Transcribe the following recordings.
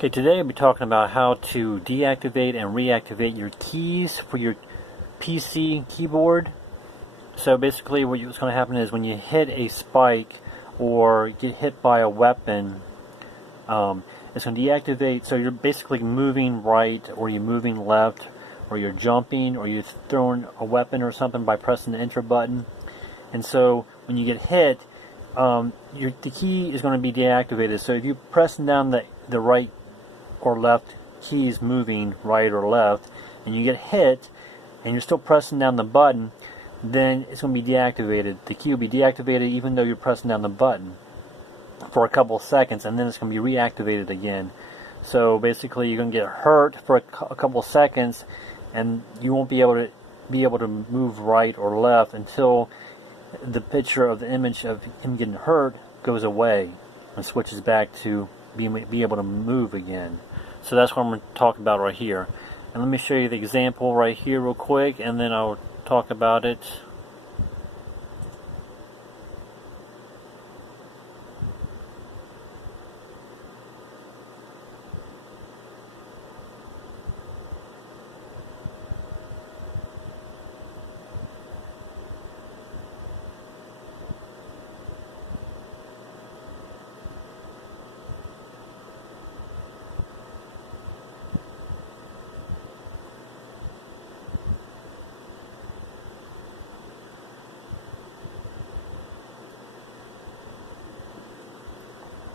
Okay, today I'll be talking about how to deactivate and reactivate your keys for your PC keyboard. So basically what's going to happen is when you hit a spike or get hit by a weapon, it's going to deactivate. So you're basically moving right, or you're moving left, or you're jumping, or you're throwing a weapon or something by pressing the enter button. And so when you get hit, the key is going to be deactivated. So if you're pressing down the right or left keys, moving right or left, and you get hit and you're still pressing down the button, then it's going to be deactivated. The key will be deactivated even though you're pressing down the button for a couple of seconds, and then it's going to be reactivated again. So basically you're going to get hurt for a couple of seconds, and you won't be able to move right or left until the picture of the image of him getting hurt goes away and switches back to be able to move again. So that's what I'm going to talk about right here. And let me show you the example right here real quick, and then I'll talk about it.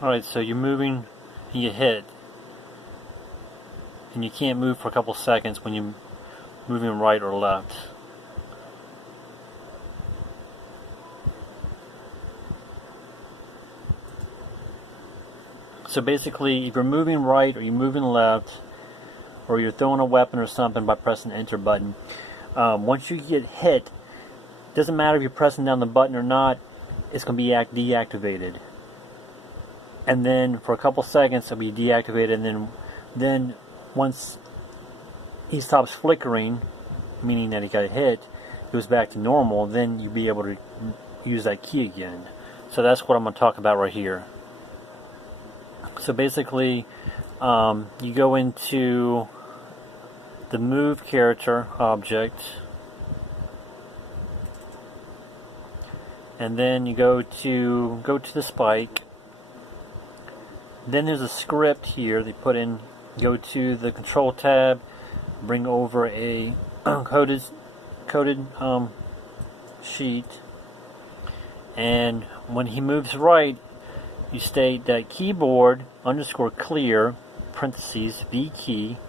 Alright, so you're moving and you hit, and you can't move for a couple seconds when you're moving right or left. So basically, if you're moving right or you're moving left, or you're throwing a weapon or something by pressing the enter button, once you get hit, it doesn't matter if you're pressing down the button or not, it's going to be deactivated. And then for a couple seconds it'll be deactivated, and then once he stops flickering, meaning that he got hit, goes back to normal, then you'll be able to use that key again. So that's what I'm going to talk about right here. So basically, you go into the move character object, and then you go to the spike. Then there's a script here they put in. Go to the control tab, bring over a coded sheet, and when he moves right, you state that keyboard underscore clear parentheses V key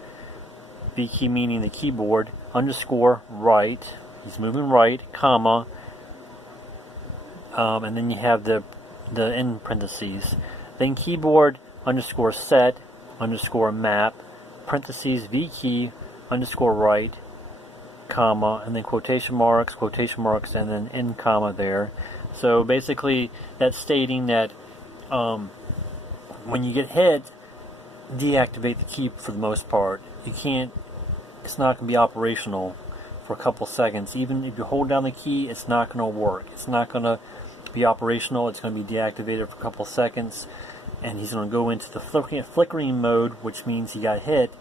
meaning the keyboard underscore right. He's moving right, comma, and then you have the end parentheses. Then keyboard underscore set underscore map parentheses V key underscore right, comma, and then quotation marks, and then end comma there. So basically that's stating that when you get hit, deactivate the key for the most part. It's not going to be operational for a couple seconds. Even if you hold down the key, it's not going to work. It's not going to be operational. It's going to be deactivated for a couple seconds, and he's going to go into the flickering mode, which means he got hit.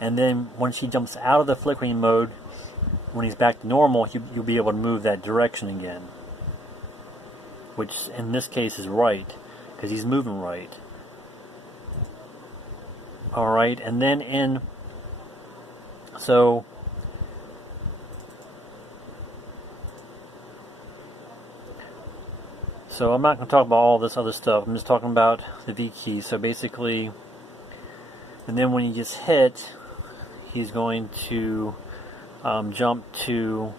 And then once he jumps out of the flickering mode, when he's back to normal, you'll be able to move that direction again, which in this case is right, because he's moving right. Alright, and then so I'm not going to talk about all this other stuff. I'm just talking about the V key. So basically, and then when he gets hit, he's going to jump to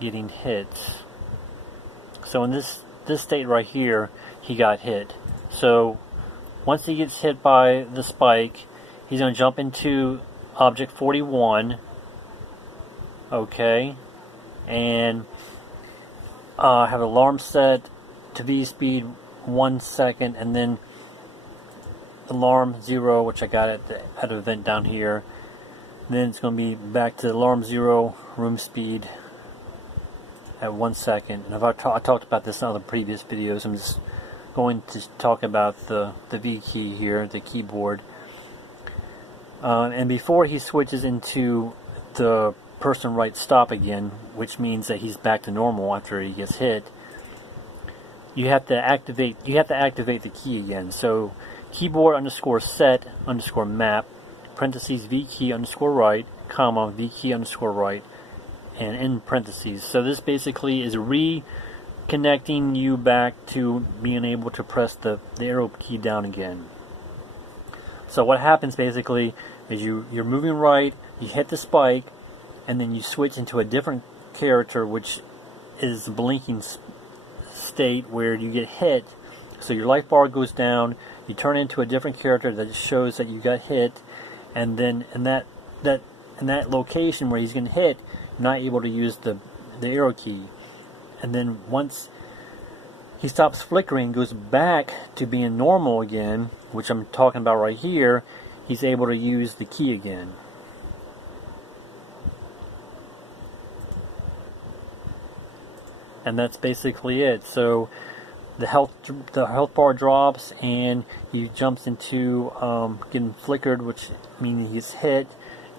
getting hit. So in this state right here, he got hit. So once he gets hit by the spike, he's going to jump into object 41. Okay. And have the alarm set to V speed 1 second, and then alarm 0, which I got at the event down here. Then it's going to be back to alarm 0 room speed at 1 second. And I talked about this in other previous videos. I'm just going to talk about the V key here, the keyboard. And before he switches into the person right stop again, which means that he's back to normal after he gets hit, you have to activate the key again. So keyboard underscore set underscore map parentheses V key underscore right, comma V key underscore right, and in parentheses. So this basically is reconnecting you back to being able to press the arrow key down again. So what happens basically is you're moving right, you hit the spike, and then you switch into a different character, which is the blinking state where you get hit. So your life bar goes down, you turn into a different character that shows that you got hit, and then in that location where he's getting hit, you're not able to use the arrow key. And then once he stops flickering, goes back to being normal again, which I'm talking about right here, he's able to use the key again. And that's basically it. So the health bar drops, and he jumps into getting flickered, which means he's hit.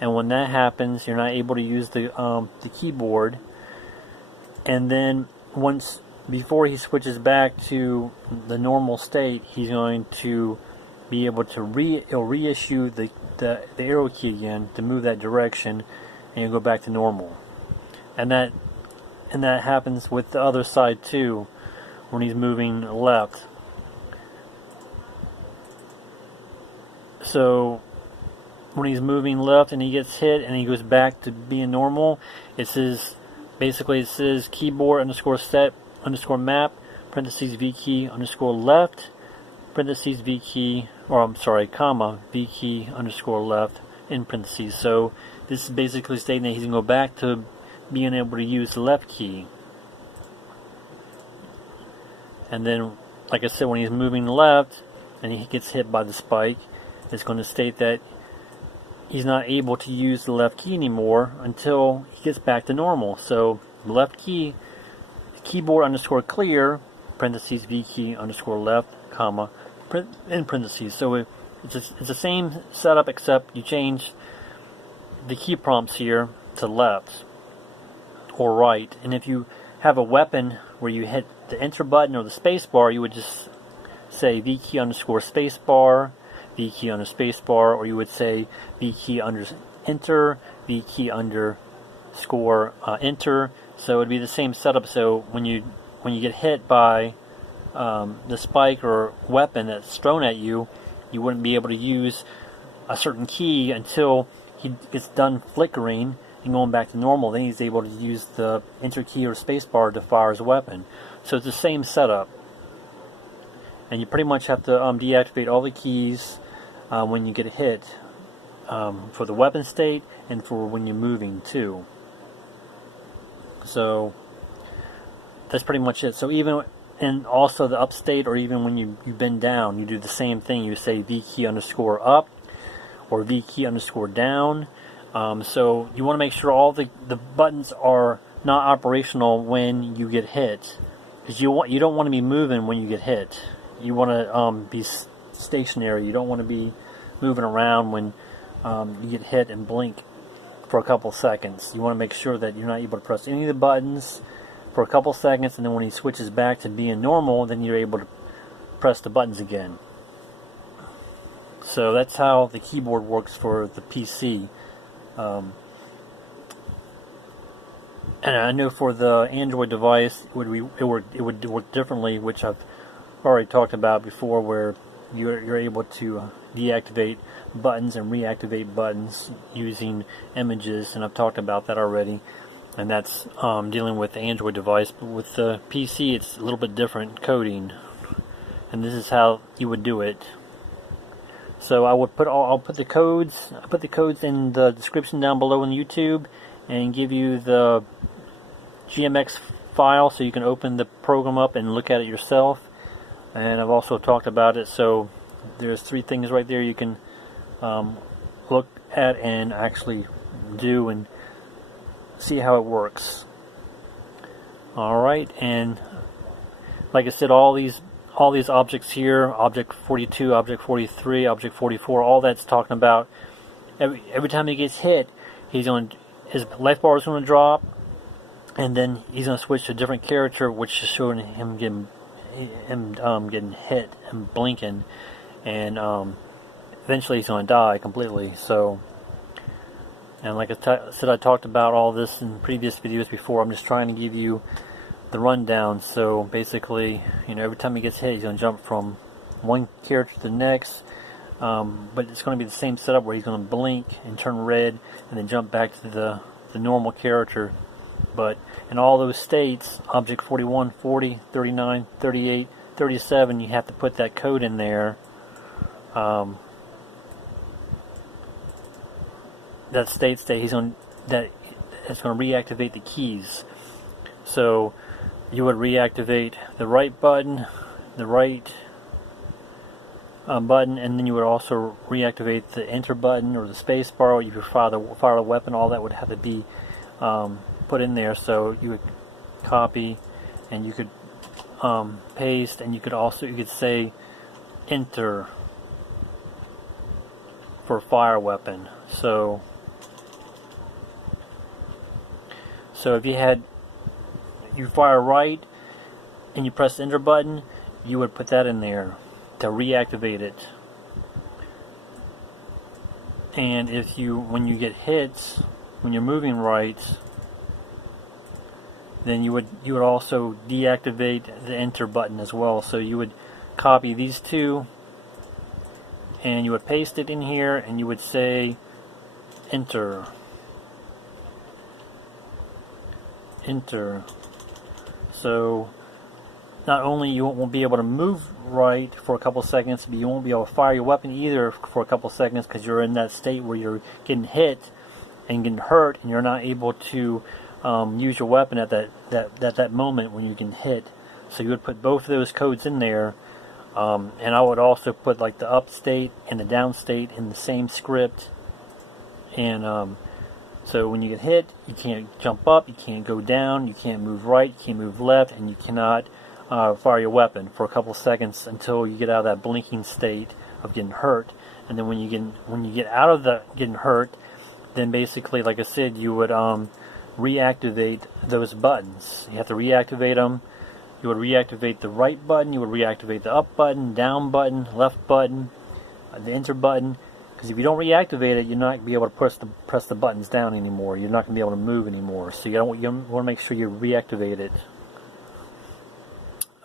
And when that happens, you're not able to use the keyboard. And then before he switches back to the normal state, he's going to be able to reissue the arrow key again to move that direction, and you'll go back to normal. And that happens with the other side too, when he's moving left. So when he's moving left and he gets hit and he goes back to being normal, it says keyboard underscore set underscore map parentheses V key underscore left parentheses V key, comma V key underscore left in parentheses. So this is basically stating that he's going to go back to being able to use the left key. And then, like I said, when he's moving left and he gets hit by the spike, it's going to state that he's not able to use the left key anymore until he gets back to normal. So left key, keyboard underscore clear parentheses V key underscore left, comma in parentheses. So it's the same setup, except you change the key prompts here to left or right. And if you have a weapon where you hit the enter button or the space bar, you would just say V key underscore space bar, V key under space bar, or you would say V key under enter, V key underscore enter. So it would be the same setup. So when you get hit by the spike or weapon that's thrown at you, you wouldn't be able to use a certain key until he gets done flickering and going back to normal. Then he's able to use the enter key or space bar to fire his weapon. So it's the same setup, and you pretty much have to deactivate all the keys when you get hit, for the weapon state and for when you're moving too. So that's pretty much it. So even and also the up state, or even when you bend down, you do the same thing. You say V key underscore up or V key underscore down. So you want to make sure all the buttons are not operational when you get hit, because you don't want to be moving when you get hit. You want to be stationary. You don't want to be moving around when you get hit and blink for a couple seconds. You want to make sure that you're not able to press any of the buttons for a couple seconds, and then when he switches back to being normal, then you're able to press the buttons again. So that's how the keyboard works for the PC. And I know for the Android device, it would work differently, which I've already talked about before, where you're able to deactivate buttons and reactivate buttons using images, and I've talked about that already. And that's dealing with the Android device. But with the PC, it's a little bit different coding, and this is how you would do it. So I'll put the codes. I put the codes in the description down below on YouTube, and give you the GMX file so you can open the program up and look at it yourself. And I've also talked about it. So there's 3 things right there you can look at and actually do and see how it works. Alright, and like I said, all these all these objects here, object 42, object 43, object 44, all that's talking about every time he gets hit, his life bar is going to drop, and then he's going to switch to a different character, which is showing him getting hit and blinking, and eventually he's going to die completely. So, and like I said, I talked about all this in previous videos before. I'm just trying to give you the rundown. So basically, every time he gets hit, he's going to jump from one character to the next, but it's going to be the same setup where he's going to blink and turn red and then jump back to the normal character. But in all those states, object 41, 40, 39, 38, 37, you have to put that code in there. That states that it's going to reactivate the keys. So you would reactivate the right button, button, and then you would also reactivate the enter button or the space bar. You could fire the weapon. All that would have to be put in there. So you would copy, and you could paste, and you could say enter for fire weapon. So if you fire right and you press the enter button, you would put that in there to reactivate it. And when you get hits, when you're moving right, then you would also deactivate the enter button as well. So you would copy these two, and you would paste it in here, and you would say enter. So not only you won't be able to move right for a couple seconds, but you won't be able to fire your weapon either for a couple seconds, because you're in that state where you're getting hit and getting hurt, and you're not able to use your weapon at that moment when you're getting hit. So you would put both of those codes in there, and I would also put like the up state and the down state in the same script. And so when you get hit, you can't jump up, you can't go down, you can't move right, you can't move left, and you cannot fire your weapon for a couple seconds until you get out of that blinking state of getting hurt. And then when you get out of the getting hurt, then basically, like I said, you would reactivate those buttons. You have to reactivate them. You would reactivate the right button, you would reactivate the up button, down button, left button, the enter button. Because if you don't reactivate it, you're not going to be able to press the buttons down anymore. You're not going to be able to move anymore. So you want to make sure you reactivate it.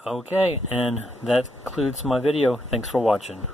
Okay, and that concludes my video. Thanks for watching.